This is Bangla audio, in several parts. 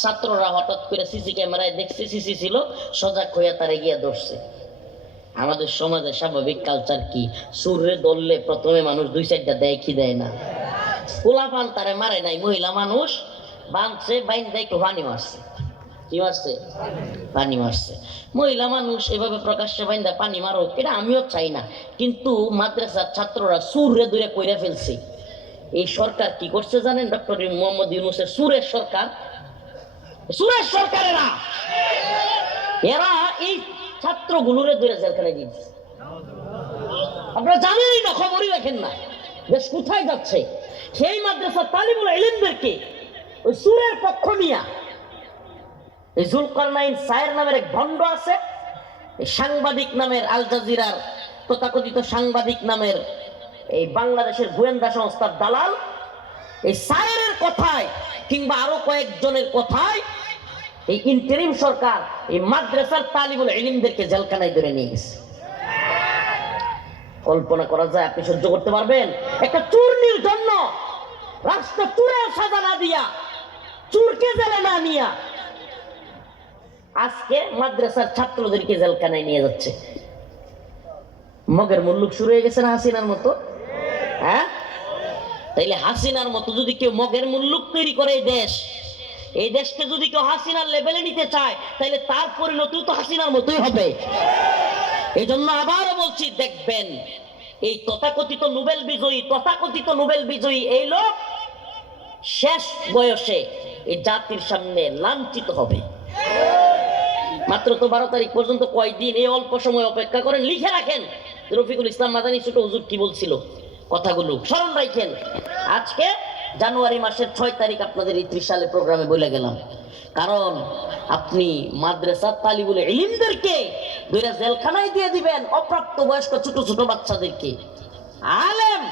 ছাত্ররা হঠাৎ করে সিসি ক্যামেরায় দেখছে সিসি ছিল, সজাগ হইয়া তারে গিয়া ধরছে। আমাদের সমাজে স্বাভাবিক কালচার কি, সুরে ধরলে প্রথমে মানুষ দুই চারটা দেয় কি দেয় না? পোলাপান তারে মারে নাই, মহিলা মানুষ বাঁধছে, বাইন দেয় একটু পানি মারছে। কি মারছে? পানি মারছে। মহিলা মানুষ এভাবে প্রকাশ্যে বাইন্দা পানি মারো, এটা আমিও চাই না, কিন্তু মাদ্রাসার ছাত্ররা সুরে দূরে কইরা ফেলছে। এই সরকার কি করছে জানেন? ডক্টর মোহাম্মদ ইউনূসের সুরের সরকার, সুরের সরকারেরা এরা এই ছাত্রগুলোরে ধরে জেলখানায় দিচ্ছে। আপনারা জানেনই না, খবরই রাখেন না, দেশ কোথায় যাচ্ছে। সেই মাদ্রাসার তালিবুল ইলমদেরকে ওই সুরের পক্ষ নিয়া এই জুলকারনাইন সায়ের নামের এক ভণ্ড আছে, এই সাংবাদিক নামের আল জাজিরার তথাকথিত সাংবাদিক নামের এই বাংলাদেশের গোয়েন্দা সংস্থার দালাল, এই সায়েরের কথায় কিংবা আরো কয়েকজনের কথায় এই ইন্টারিম সরকার এই মাদ্রাসার তালিবুল ইলমদেরকে জেলখানায় ধরে নিয়ে গেছে। কল্পনা করা যায়? আপনি সহ্য করতে পারবেন? একটা চুরনির জন্য রাষ্ট্র চুরের সাজা না দিয়া, চুরকে জেলে না নিয়া, আজকে মাদ্রাসার ছাত্রদেরকে জেলখানায় নিয়ে যাচ্ছে। মগের মুল্লুক শুরু হয়ে গেছে না হাসিনার মতো? হ্যাঁ, তাইলে হাসিনার মতো যদি কেউ মগের মুল্লুক তৈরি করে এই দেশকে যদি কেউ হাসিনার লেভেলে নিতে চায়, তাহলে তার পরিণতিও তো হাসিনার মতোই হবে। এই জন্য আবারও বলছি, দেখবেন এই তথাকথিত নোবেল বিজয়ী এই লোক শেষ বয়সে এই জাতির সামনে লাঞ্ছিত হবে। মাত্র তো 12 তারিখ পর্যন্ত কয়দিন, এই অল্প সময় অপেক্ষা করেন, লিখে রাখেন রফিকুল ইসলাম মাদানী ছোট হুজুর কি বলছিল, কথাগুলো স্মরণ রাখেন। আজকে জানুয়ারি মাসের 6 তারিখ আপনাদের এই 30 সালে প্রোগ্রামে বলে গেলাম, কারণ আপনি মাদ্রাসার তালিবুল ইলমদেরকে দুইটা জেলখানায় দিয়ে দিবেন, অপ্রাপ্ত বয়স্ক ছোট ছোট বাচ্চাদেরকে। আলেম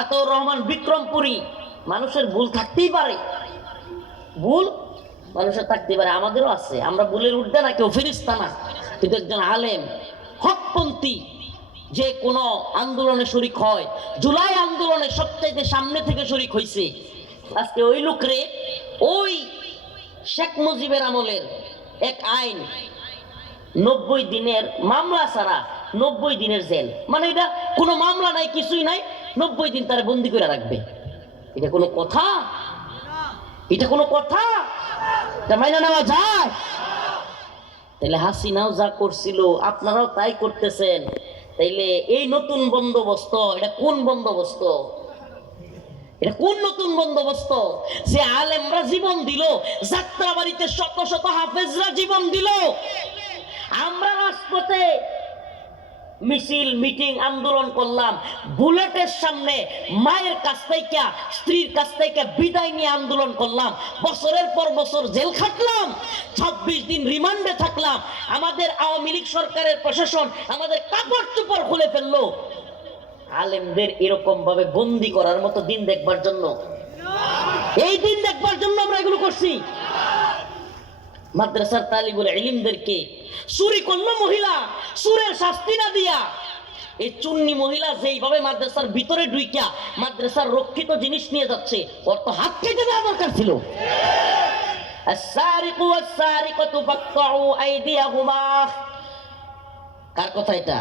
আতাউর রহমান বিক্রমপুরী, মানুষের ভুল থাকতেই পারে, ভুল মানুষের থাকতে পারে, আমাদেরও আছে, আমরা ভুলের ঊর্ধ্বে না, কেউ ফেরেশতা না, কিন্তু একজন আলেম হকপন্থী যে কোনো আন্দোলনে শরিক হয়, জুলাই আন্দোলনে সবচাইতে সামনে থেকে শরিক হয়েছে, আজকে ওই লোকরে ওই শেখ মুজিবের আমলের এক আইন 90 দিনের মামলা ছাড়া 90 দিনের জেল, মানে এটা কোনো মামলা নাই, কিছুই নাই, 90 দিন তারা বন্দি করে রাখবে। এটা কোনো কথা? এটা কোনো কথা? এটা মাইনা নেওয়া যায়? তাইলে হাসিনাও যা করছিল আপনারাও তাই করতেছেন। তাইলে এই নতুন বন্দোবস্ত, এটা কোন বন্দোবস্ত? এটা কোন নতুন বন্দোবস্ত? যে আলেমরা জীবন দিল, যাত্রাবাড়িতে শত শত হাফেজরা জীবন দিল, আমরা রাজপথে মিছিল মিটিং আন্দোলন করলাম, বুলেটের সামনে মায়ের কাছ থেকে স্ত্রীর কাছ থেকে বিদায় নিয়ে আন্দোলন করলাম, বছরের পর বছর জেল খাটলাম, 26 দিন রিমান্ডে থাকলাম, আমাদের আওয়ামী লীগ সরকারের প্রশাসন আমাদের কাপড় চোপড় খুলে ফেললো। আলেমদের এরকম ভাবে বন্দি করার মতো দিন দেখবার জন্য, এই দিন দেখবার জন্য আমরা এগুলো করছি। মাদ্রাসার তালিবুল ইলমদেরকে চুরি করলো মহিলা, চুরের শাস্তি না দিয়া, এই চুন্নি মহিলা যেইভাবে মাদ্রাসার ভিতরে ঢুইকা মাদ্রাসার রক্ষিত জিনিস নিয়ে যাচ্ছে, ওর তো হাত কেটে দেওয়া দরকার ছিল। আস-সারিকু ওয়াস-সারিকাতু ফাকতাউ আইদিয়াহুমা, কার কথা এটা?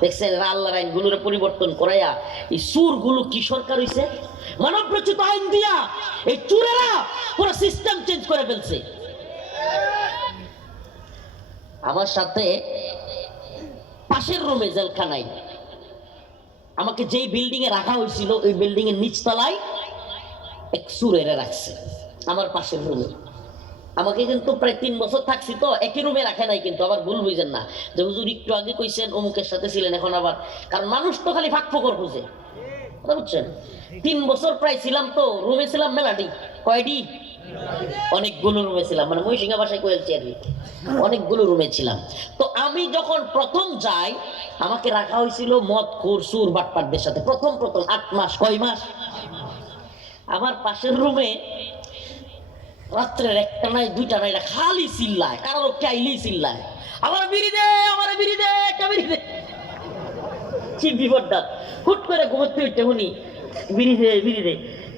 দেখছেন আল্লাহর আইনগুলোর পরিবর্তন করাইয়া এই চুরগুলো কি সরকার হইছে? মানব রচিত আইন দিয়া এই চুরেরা পুরো সিস্টেম চেঞ্জ করে ফেলছে। আমার সাথে পাশের রুমে জেলখানায় আমাকে যেই বিল্ডিং এ রাখা হয়েছিল, ওই বিল্ডিং এর নিচতলায় এক চুরেরা রাখছে আমার পাশের রুমে। আমাকে কিন্তু প্রায় 3 বছর থাকছি, তো একই রুমে রাখে নাই, কিন্তু আবার ভুল বুঝেন না যে হুজুর একটু আগে কইছেন অমুকের সাথে ছিলেন, এখন আবার, কারণ মানুষ তো খালি ফাঁক ফোকর খুঁজে, বুঝছেন? 3 বছর প্রায় ছিলাম, তো রুমে ছিলাম মেলাডি, কয়ডি, অনেকগুলো রুমে ছিলাম, মানে মহিষিঙ্গা ভাষায় কয়েছি আর কি, অনেকগুলো রুমে ছিলাম। তো আমি যখন প্রথম যাই, আমাকে রাখা হয়েছিল মদখোর সুর বাটপারদের সাথে, প্রথম 8 মাস, কয় মাস। আমার পাশের রুমে রাত্রের 1টা নাই 2টা নাই, খালি চিল্লায়, কারোর চাইলেই চিল্লায়, আমার বিড়ি দে, আমার বিড়ি দে, একটা বিড়ি দে। কি বিপদটা, হুট করে ঘুমোতে উঠতে শুনি বিড়ি দে বিড়ি দে,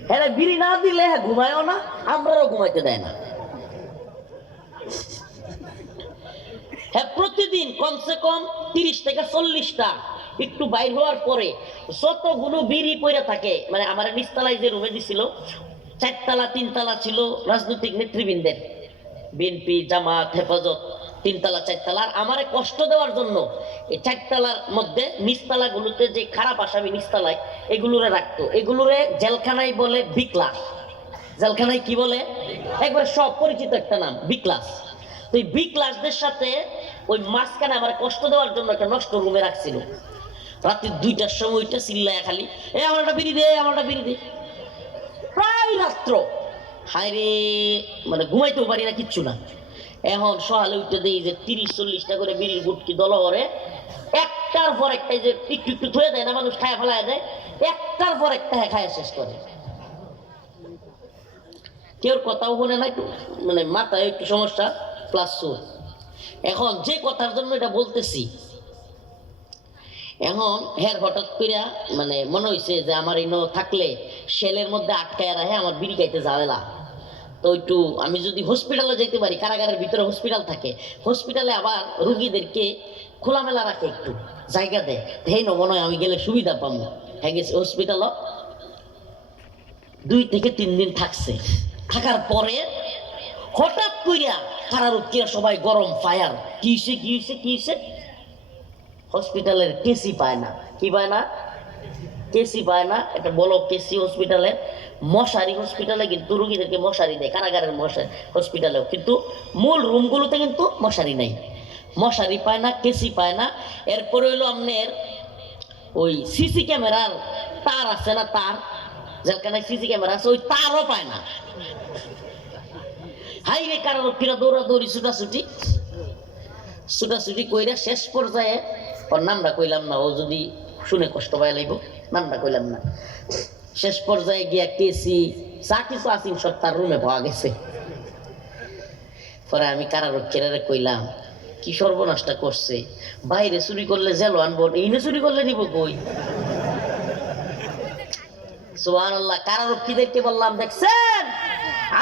হ্যাঁ বিড়ি না দিলে হ্যাঁ ঘুমায়ও না, আমরাও ঘুমাইতে দেয় না। হ্যাঁ প্রতিদিন কমসে কম 30 থেকে 40টা একটু বাইর হওয়ার পরে যতগুলো বিড়ি পড়ে থাকে, মানে আমার নিচতলায় যে রুমে দিছিল 4 তলা 3 তলা ছিল রাজনৈতিক নেতৃবৃন্দের, বিএনপি জামাত হেফাজত 3 তলা 4 তলা, আর আমারে কষ্ট দেওয়ার জন্য এই 4 তলার মধ্যে নিচতলা গুলোতে যে খারাপ আসামি নিচতলায় এগুলোরে রাখতো, এগুলোরে জেলখানায় বলে বি ক্লাস। জেলখানায় কি বলে? একবার সব পরিচিত একটা নাম, বি ক্লাস। তো এই বি ক্লাসদের সাথে ওই মাঝখানে আমার কষ্ট দেওয়ার জন্য একটা নষ্ট রুমে রাখছিল। রাত্রি 2টার সময় ওইটা চিল্লায় খালি, এ আমারটা বিড়ি দে, আমারটা বিড়ি দে, প্রায় রাত্র। হায় রে, মানে ঘুমাইতেও পারি না, কিচ্ছু না। এখন সকালে উঠতে দিই যে 30-40টা করে বিড়ির গুটকি দল করে, একটার পর একটা, যে একটু একটু ধুয়ে দেয় না মানুষ, খায় ফেলায় দেয়, একটার পর একটা খায় শেষ করে। কেউ কথাও শোনে না, একটু মানে মাথায় একটু সমস্যা প্লাস সুর। এখন যে কথার জন্য এটা বলতেছি, এখন হের হঠাৎ করে মানে মনে হয়েছে যে আমার ইনো থাকলে সেলের মধ্যে আটকায় রাখে, আমার বিড়ি খাইতে ঝামেলা। তো একটু আমি যদি হসপিটালে যেতে পারি, কারাগারের ভিতরে হসপিটাল থাকে, হসপিটালে আবার রুগীদেরকে খোলামেলা রাখে, একটু জায়গা দেয়, এই মনে হয় আমি গেলে সুবিধা পাবো। হ্যাঁ গেছে হসপিটালও 2 থেকে 3 দিন থাকছে। থাকার পরে হঠাৎ কইরা কারারক্ষীরা সবাই গরম ফায়ার, কি হইছে কি হইছে কি হইছে, হসপিটালের কেসি পায় না। কি পায় না? কেসি পায় না। এটা বলো কেসি হসপিটালের মশারি, হসপিটালে কিন্তু রুগীদেরকে মশারি দেয়, কারাগারের মশারি হসপিটালেও, কিন্তু মূল রুমগুলোতে কিন্তু মশারি নাই, মশারি পায় না, কেসি পায় না। এরপরে হইলো আপনার ওই সিসি ক্যামেরার তার আছে না, তার যেখানে সিসি ক্যামেরা আছে ওই তারও পায় না। হাই রে, কারারক্ষীরা দৌড়াদৌড়ি ছুটাছুটি ছুটাছুটি কইরা শেষ পর্যায়ে, ওর নামটা কইলাম না, ও যদি শুনে কষ্ট পায় লাগব, নামটা কইলাম না। শেষ পর্যায়ে গিয়া কেসি যা কিছু আসিন সব তার রুমে পাওয়া গেছে। পরে আমি কারারক্ষীরা কইলাম, কি সর্বনাশটা করছে, বাইরে চুরি করলে জেল আনবো, এইনে চুরি করলে নিব কই? সুবহানাল্লাহ। কারারক্ষীদেরকে বললাম, দেখছেন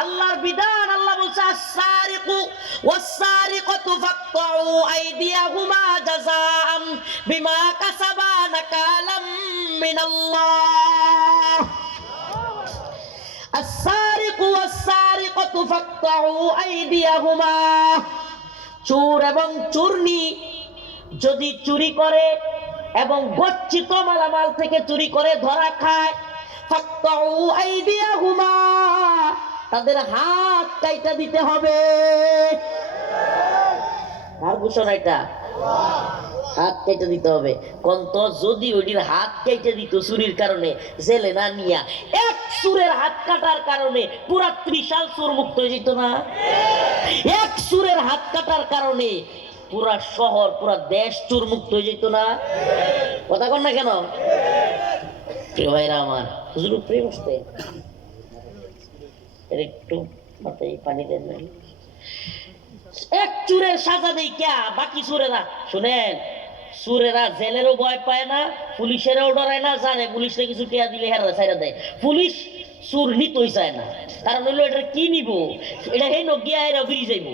আল্লাহর বিধান, আল্লাহ বলছে আস-সারিকু ওয়াস-সারিকাতু ফাকতাউ আইদিয়াহুমা জাযাআম বিমা কাসাবা নাকালাম মিনাল্লাহ। আস-সারিকু ওয়াস-সারিকাতু ফাকতাউ আইদিয়াহুমা, চোর এবং চোরনি যদি চুরি করে এবং গচ্ছিত মালামাল থেকে চুরি করে ধরা খায়, ফাকতাউ আইদিয়াহুমা, তাদের হাত কাইটা দিতে হবে। আর ঘোষণা এটা, হাত কেটে দিতে হবে। কন্ত যদি ওইটির হাত কেটে দিত চুরির কারণে, জেলে না নিয়া, এক চুরের হাত কাটার কারণে পুরা ত্রিশাল চোর মুক্ত হয়ে যেত না? এক চুরের হাত কাটার কারণে পুরা শহর, পুরা দেশ চোর মুক্ত হয়ে যেত না? কথা কন না কেন? প্রিয় ভাইরা আমার, হুজুর প্রিয় বসতে একটু মাথায় পানি দেন না। এক চুরের সাজা দেই কে, বাকি চুরেরা শুনেন, চুরেরা জেলেরও ভয় পায় না, পুলিশেরও ডরায় না, জানে পুলিশে কিছু টিয়া দিলে হেরা ছাইরা দেয়। পুলিশ চুর নিতেই চায় না, কারণ হইলো এটা কি নিব, এটা হেন গিয়া এরা বেরিয়ে যাইব।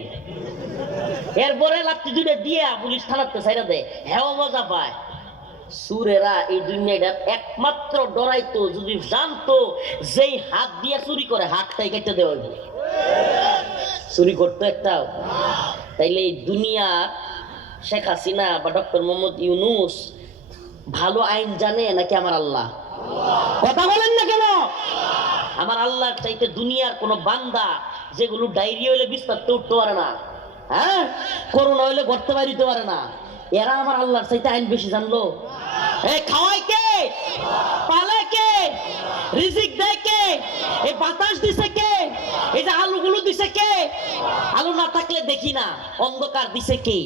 এরপরে লাত্তি দুইটা দিয়া পুলিশ থানাতে ছাইরা দেয়, হেও মজা পায়। চুরেরা এই দুনিয়াটা একমাত্র ডরাইতো যদি জানতো যেই হাত দিয়া চুরি করে হাতটাই কেটে দেওয়া হইব। চুরি করতো একটাও। তাইলে এই দুনিয়া শেখ হাসিনা বা ডক্টর মোহাম্মদ ইউনূস ভালো আইন জানে নাকি আমার আল্লাহ? কথা বলেন না কেন? আমার আল্লাহর চাইতে দুনিয়ার কোন বান্দা যেগুলো ডায়রিয়া হইলে বিস্তারতে উঠতে পারে না, হ্যাঁ, করোনা হইলে গড়তে বাড়িতে পারে না, এরা আমার আল্লাহর চাইতে আইন বেশি জানলো। এই খাওয়ায় কে, পালায় কে, রিজিক দেয় কে, এই বাতাস দিছে কে, এই যে আলুগুলো দিছে কে, আলু না থাকলে দেখি না, অন্ধকার দিছে কে,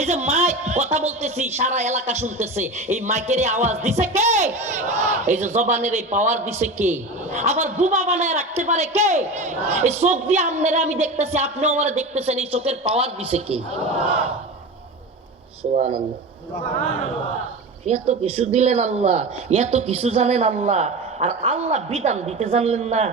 এই যে মাইক কথা বলতেছি সারা এলাকা শুনতেছে, এই মাইকের আওয়াজ দিছে কে, এই যে জবানের এই পাওয়ার দিছে কে, আবার বোমা বানায় রাখতে পারে কে, এই চোখ দিয়ে আপনারা আমি দেখতেছি, আপনিও আমারে দেখতেছেন, এই চোখের পাওয়ার দিছে কে? সুবহানাল্লাহ। এত কিছু দিলেন আল্লাহ, এত কিছু জানেন আল্লাহ, আর আল্লাহ বিধান দিতে জানলেন না।